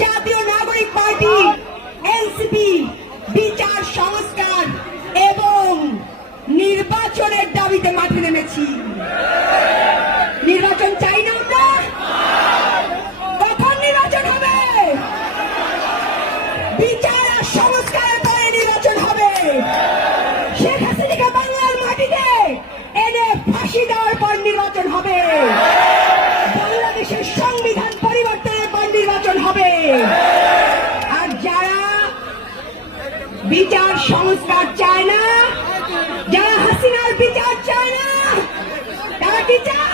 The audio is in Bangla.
জাতীয় নাগরিক পার্টি, এনসিপি, বিচার সংস্কার এবং নির্বাচনের দাবিতে মাঠে নেমেছি। নির্বাচন চাই না আমরা? কখন নির্বাচন হবে? বিচার আর সংস্কারের পরে নির্বাচন হবে। শেখ হাসিনাকে বাংলার মাটিতে এনে ফাঁসি দেওয়ার পর নির্বাচন হবে। বিচার সংস্কার চায় না। যারা হাসিনার বিচার চায় না তারা বিচার